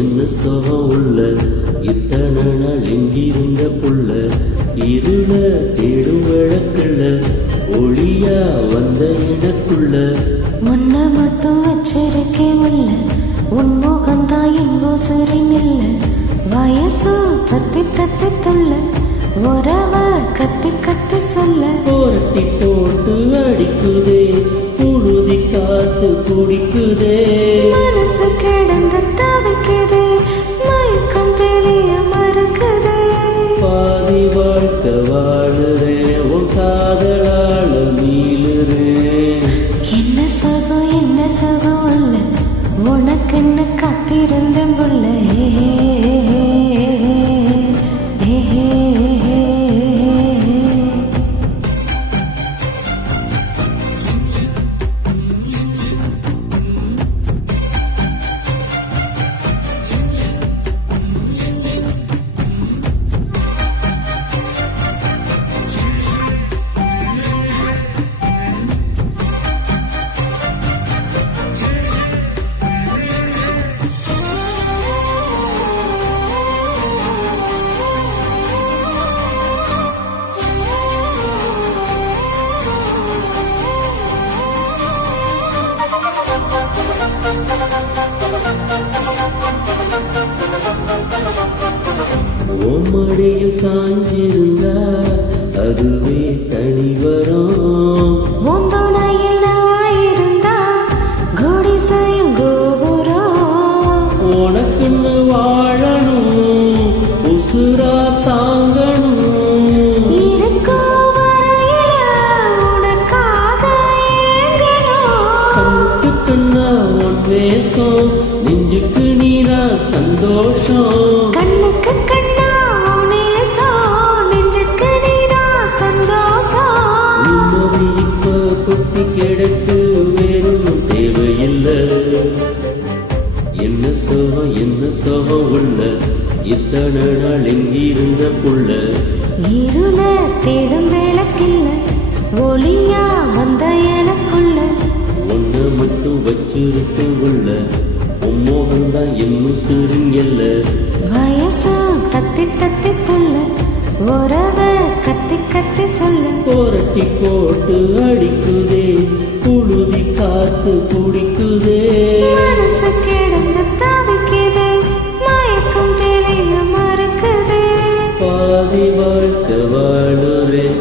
என்ன சோகம் உள்ள இத்தனை நாள் எங்கிருந்த புள்ள இருள தேடும் விளக்குள்ள ஒளியா வந்த இடக்குள்ள முன்ன மட்டும் வச்சிருக்கே உள்ள உன் முகந்தான் எங்கோ சரி நில்ல வயசு தத்தி தத்தி துள்ள உறவ கத்தி கத்தி சொல்ல போரட்டி போட்டு அடிக்குதே புழுதி காத்து குடிக்குதே மனசு கிடந்து தவிக்குதே மயக்கம் தெளிய மறுக்குதே பாதி வாழ்க்கை வாழுறேன் உன் காதலால மீளுறேன் என்ன சுகம் அல்ல உனக்குன்னு காத்திருந்தேன் புள்ள மடியில் சாய்ந்திருந்தா அதுவே தனி வரும் உனக்குன்னு வாழணும் உசுரா தாங்கணும் கண்ணுக்கு கண்ணா உன் நேசம் நெஞ்சுக்கு நீரா சந்தோஷம் கண்ணுக்கு கண்ணா நெஞ்சுக்கு நீரா சந்தோஷம் நிம்மதி இப்ப கொட்டி கிடக்கு வேறும் தேவையில்லை என்ன சோகம் உள்ள இத்தனை நாள் எங்கிருந்த புள்ள இருள தேடும் விளக்கில்ல ஒளியா வந்த எனக்குள்ள ஒன்ன மட்டும் வச்சிருக்கு உள்ள உம்மோகம்தான் இன்னும் சுருங்கல்ல வயசு தத்தி தத்தி புள்ள உறவ கத்தி கத்தி சொல்ல போரட்டி போட்டு அடிக்குதே புழுதி காத்து குடிக்குதே மனசு கிடந்து தவிக்குதே மயக்கம் தெளிய மறுக்குதே பாதி வாழ்க்கை வாழுறேன்